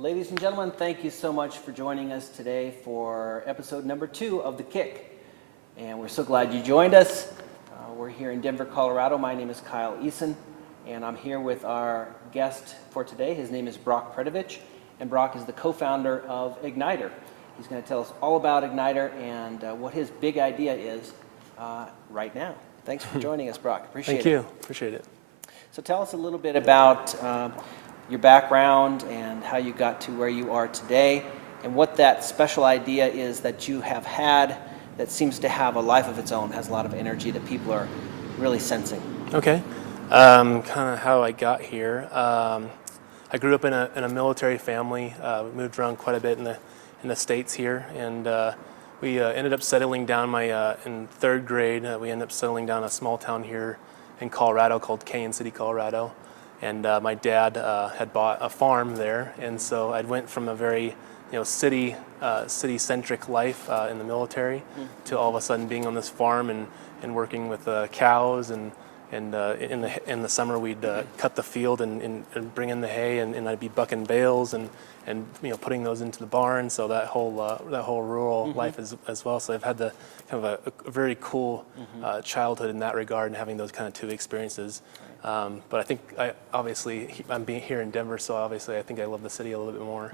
Ladies and gentlemen, thank you so much for joining us today for episode number 2 of The Kick. And we're so glad you joined us. We're here in Denver, Colorado. My name is Kyle Eason, and I'm here with our guest for today. His name is Brock Predovich, and Brock is the co-founder of Igniter. He's going to tell us all about Igniter and what his big idea is right now. Thanks for joining us, Brock. Appreciate it. Thank you. Appreciate it. So tell us a little bit about your background and how you got to where you are today, and what that special idea is that you have had that seems to have a life of its own, has a lot of energy that people are really sensing. Okay. Kind of how I got here. I grew up in a military family. We moved around quite a bit in the States here, and we ended up settling down in third grade. We ended up settling down a small town here in Colorado called Canyon City, Colorado. And my dad had bought a farm there, and so I went from a very, city-centric life in the military to all of a sudden being on this farm and working with cows, and in the summer we'd cut the field and bring in the hay, and I'd be bucking bales and putting those into the barn. So that whole rural life as well. So I've had the kind of a very cool childhood in that regard, and having those kind of two experiences. But I think I'm being here in Denver, so obviously I think I love the city a little bit more.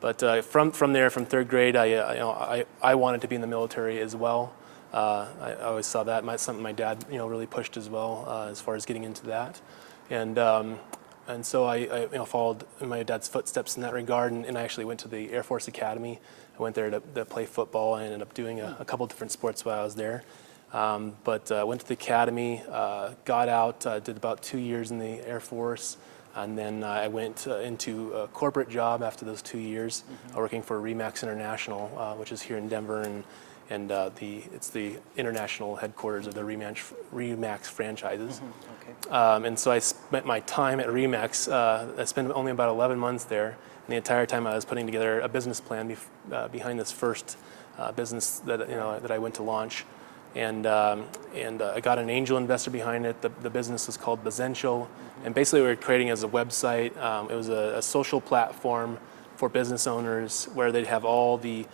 But from there, from third grade, I wanted to be in the military as well. I always saw that something my dad really pushed as well, as far as getting into that, and so I followed in my dad's footsteps in that regard, and I actually went to the Air Force Academy. I went there to play football. I ended up doing a couple different sports while I was there. But went to the academy, got out, did about 2 years in the Air Force, and then I went into a corporate job after those 2 years, working for Remax International, which is here in Denver, and it's the international headquarters of the Remax franchises. Okay. And so I spent my time at Remax. I spent only about 11 months there, and the entire time I was putting together a business plan behind this first business that I went to launch. And I got an angel investor behind it. The business was called Bazential, and basically we were creating as a website. It was a social platform for business owners where they'd have all the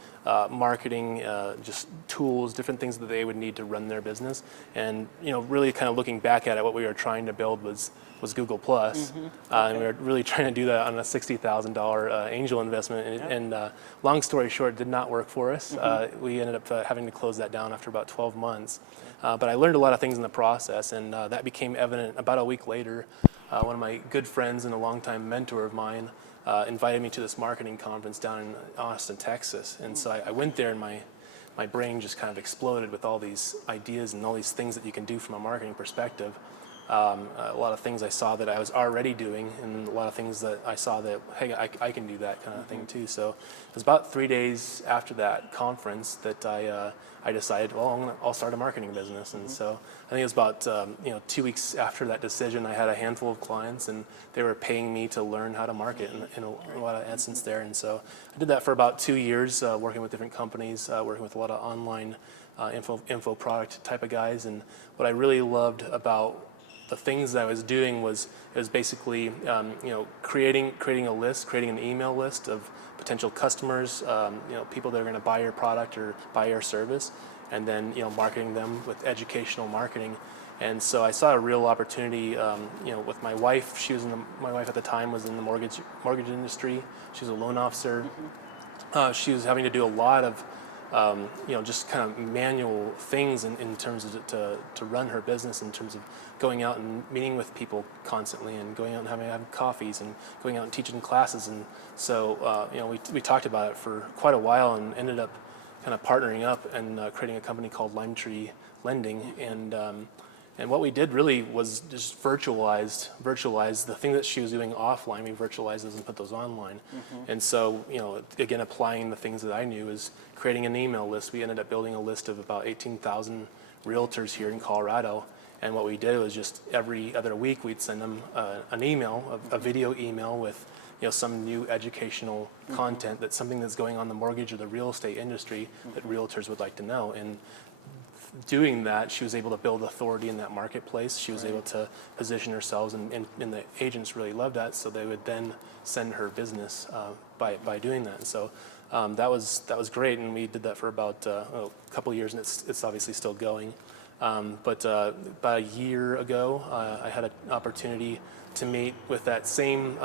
marketing, just tools, different things that they would need to run their business. And really kind of looking back at it, what we were trying to build was Google Plus, and we were really trying to do that on a $60,000 angel investment. And long story short, it did not work for us. We ended up having to close that down after about 12 months. But I learned a lot of things in the process, and that became evident about a week later. One of my good friends and a longtime mentor of mine invited me to this marketing conference down in Austin, Texas. And so I went there, and my brain just kind of exploded with all these ideas and all these things that you can do from a marketing perspective. A lot of things I saw that I was already doing, and a lot of things that I saw that, hey, I can do that kind of thing too. So it was about 3 days after that conference that I decided, well, I'll start a marketing business. And so I think it was about 2 weeks after that decision, I had a handful of clients, and they were paying me to learn how to market in a lot of essence there. And so I did that for about 2 years, working with different companies, working with a lot of online info product type of guys. And what I really loved about the things that I was doing was basically creating a list, creating an email list of potential customers, people that are going to buy your product or buy your service, and then marketing them with educational marketing. And so I saw a real opportunity, with my wife. My wife at the time was in the mortgage industry. She was a loan officer. She was having to do a lot of just kind of manual things in terms of to run her business, in terms of going out and meeting with people constantly, and going out and having coffees, and going out and teaching classes. And so we talked about it for quite a while, and ended up kind of partnering up and creating a company called LimeTree Lending. And what we did really was just virtualize the thing that she was doing offline. We virtualized those and put those online. And so, again, applying the things that I knew is creating an email list. We ended up building a list of about 18,000 realtors here in Colorado. And what we did was just every other week we'd send them an email, a video email with some new educational content, that's something that's going on in the mortgage or the real estate industry that realtors would like to know. And doing that, she was able to build authority in that marketplace. She was able to position herself, and the agents really loved that, so they would then send her business by doing that. And so that was great, and we did that for about a couple of years, and it's obviously still going. But about a year ago, I had an opportunity to meet with that same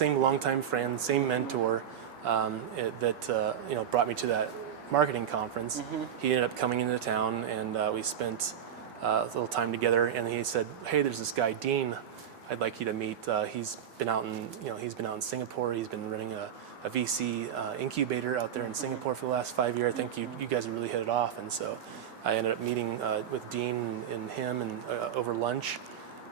longtime friend, same mentor that brought me to that marketing conference. He ended up coming into town, and we spent a little time together. And he said, "Hey, there's this guy Dean. I'd like you to meet. He's been out in Singapore. He's been running a VC incubator out there in Singapore for the last 5 years. I think you guys would really hit it off." And so I ended up meeting with Dean and him and over lunch.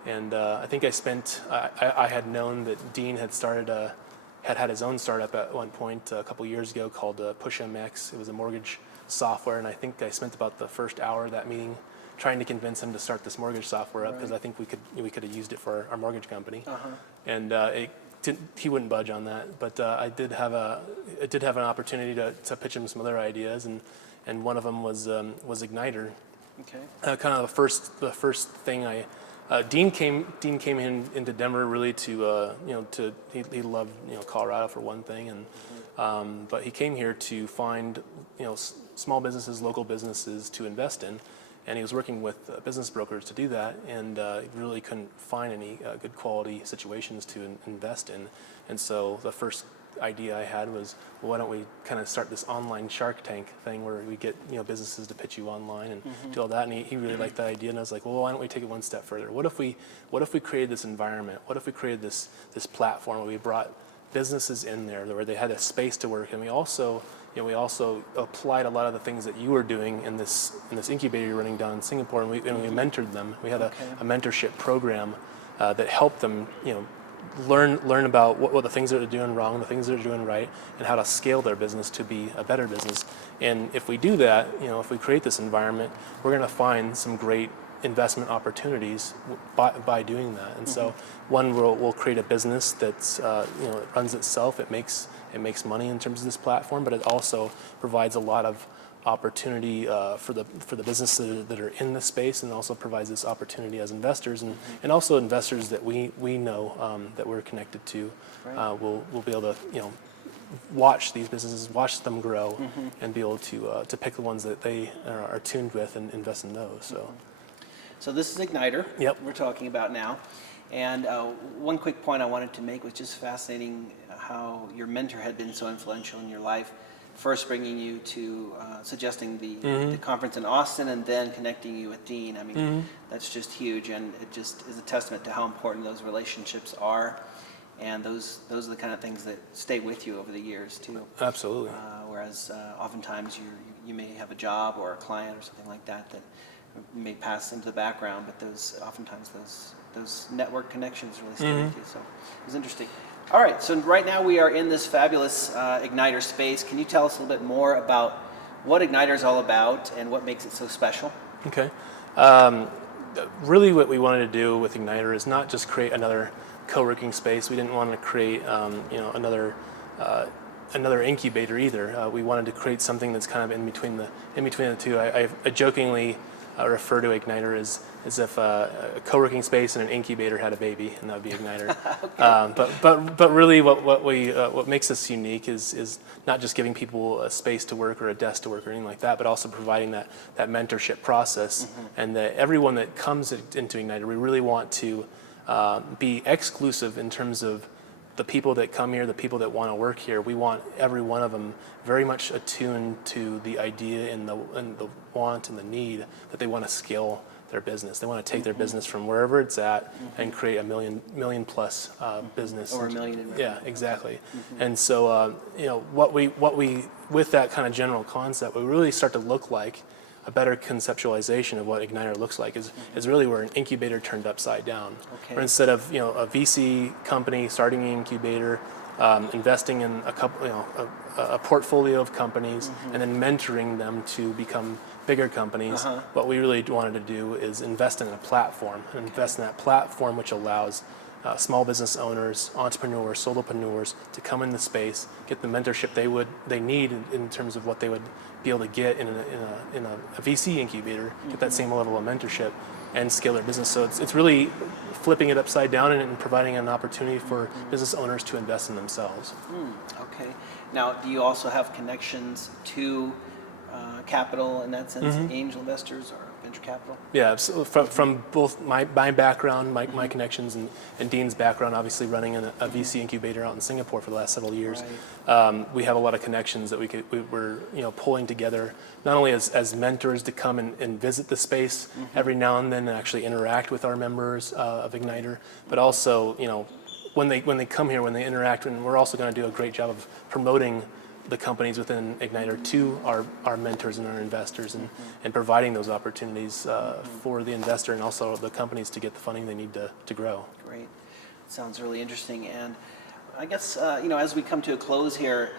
And I think I had known that Dean had his own startup at one point a couple years ago called PushMX. It was a mortgage software, and I think I spent about the first hour of that meeting trying to convince him to start this mortgage software up, because I think we could have used it for our mortgage company. And he wouldn't budge on that. But I did have an opportunity to pitch him some other ideas, and one of them was Igniter. Okay. Kind of the first thing Dean came into Denver really to he loved Colorado for one thing, and but he came here to find small businesses, local businesses to invest in, and he was working with business brokers to do that, and he really couldn't find any good quality situations to invest in. And so the first idea I had was, well, why don't we kind of start this online Shark Tank thing where we get businesses to pitch you online and do all that. And he really liked that idea, and I was like, well, why don't we take it one step further? What if we created this environment? What if we created this platform where we brought businesses in there where they had a space to work, and we also applied a lot of the things that you were doing in this incubator you're running down in Singapore, and we mentored them. We had a mentorship program that helped them learn about what the things that they're doing wrong, the things that they're doing right, and how to scale their business to be a better business. And if we do that, if we create this environment, we're going to find some great investment opportunities by doing that. And so one, we'll create a business that's it runs itself. It makes money in terms of this platform, but it also provides a lot of opportunity for the businesses that are in the space, and also provides this opportunity as investors, and also investors that we know that we're connected to. We'll be able to watch these businesses, watch them grow, and be able to pick the ones that they are tuned with and invest in those. So this is Igniter. Yep. We're talking about now. And one quick point I wanted to make was just fascinating how your mentor had been so influential in your life. First bringing you to suggesting the conference in Austin, and then connecting you with Dean. I mean, that's just huge, and it just is a testament to how important those relationships are. And those are the kind of things that stay with you over the years too. Absolutely. Whereas oftentimes you may have a job or a client or something like that may pass into the background, but those network connections really stay with you. So it was interesting. All right, so right now we are in this fabulous Igniter space. Can you tell us a little bit more about what Igniter is all about and what makes it so special? Okay. Really what we wanted to do with Igniter is not just create another co-working space. We didn't want to create another incubator either. We wanted to create something that's kind of in between the two. I jokingly refer to Igniter as if a co-working space and an incubator had a baby, and that would be Igniter. But really, what makes us unique is not just giving people a space to work or a desk to work or anything like that, but also providing that mentorship process, and that everyone that comes into Igniter, we really want to be exclusive in terms of the people that come here, the people that want to work here. We want every one of them very much attuned to the idea and the want and the need that they want to scale their business. They want to take their business from wherever it's at and create a million plus business. Or a million in revenue. Yeah, exactly. And so what we with that kind of general concept, we really start to look like a better conceptualization of what Igniter looks like is really where an incubator turned upside down. Okay. Where instead of a VC company starting an incubator, investing in a portfolio of companies, and then mentoring them to become bigger companies, what we really wanted to do is invest in a platform, and invest in that platform which allows small business owners, entrepreneurs, solopreneurs to come in the space, get the mentorship they need in terms of what they would be able to get in a VC incubator, get that same level of mentorship, and scale their business. So it's really flipping it upside down and providing an opportunity for business owners to invest in themselves. Okay. Now, do you also have connections to capital in that sense, angel investors or venture capital? Yeah, so from both my background, my connections, and Dean's background, obviously running a VC incubator out in Singapore for the last several years, we have a lot of connections that we're pulling together, not only as mentors to come and visit the space every now and then and actually interact with our members of Igniter, but also when they come here, when they interact, and we're also going to do a great job of promoting the companies within Igniter to our mentors and our investors, and providing those opportunities for the investor and also the companies to get the funding they need to grow. Great. Sounds really interesting. And I guess, as we come to a close here,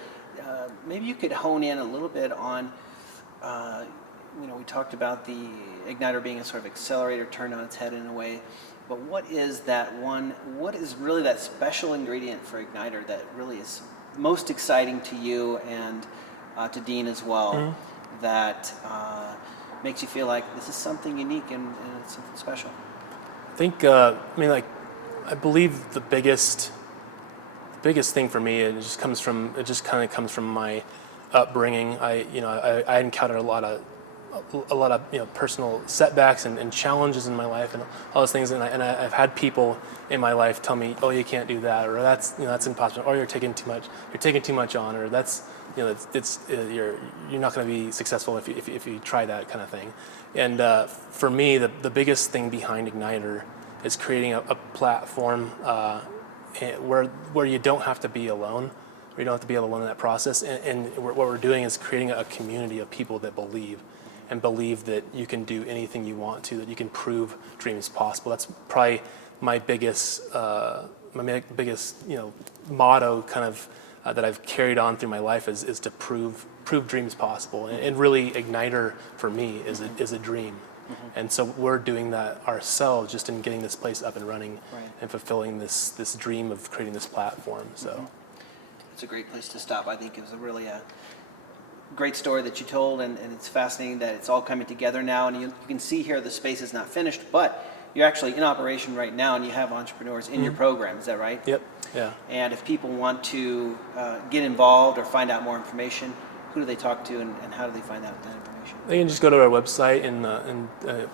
maybe you could hone in a little bit on, we talked about the Igniter being a sort of accelerator turned on its head in a way, but what is really that special ingredient for Igniter that really is most exciting to you and to Dean as well, that makes you feel like this is something unique and it's something special? I think, I believe the biggest thing for me, it just kind of comes from my upbringing. I encountered a lot of personal setbacks and challenges in my life and all those things, and I've had people in my life tell me, oh, you can't do that, or that's impossible, or you're taking too much on, or that's you're not going to be successful if you try that kind of thing. And for me, the biggest thing behind Igniter is creating a platform where you don't have to be alone. You don't have to be alone in that process. And what we're doing is creating a community of people that believe that you can do anything you want to, that you can prove dreams possible. That's probably my biggest motto, kind of that I've carried on through my life is to prove dreams possible. And really, Igniter for me is a dream. And so we're doing that ourselves, just in getting this place up and running, and fulfilling this dream of creating this platform. So it's a great place to stop. I think it was really a great story that you told, and it's fascinating that it's all coming together now. And you can see here the space is not finished, but you're actually in operation right now, and you have entrepreneurs in your program. Is that right? Yep. Yeah. And if people want to get involved or find out more information, who do they talk to, and how do they find out that information? They can just go to our website and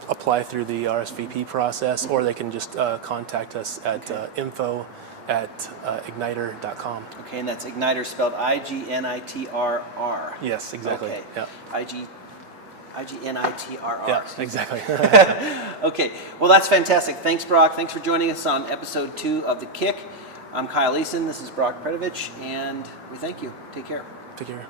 apply through the RSVP process, or they can just contact us at info@igniter.com. Okay, and that's Igniter spelled IGNITRR. Yes, exactly. Okay. Yeah. IGNITRR. Yeah, exactly. Okay, well, that's fantastic. Thanks, Brock. Thanks for joining us on episode 2 of The Kick. I'm Kyle Eason. This is Brock Predovich, and we thank you. Take care. Take care.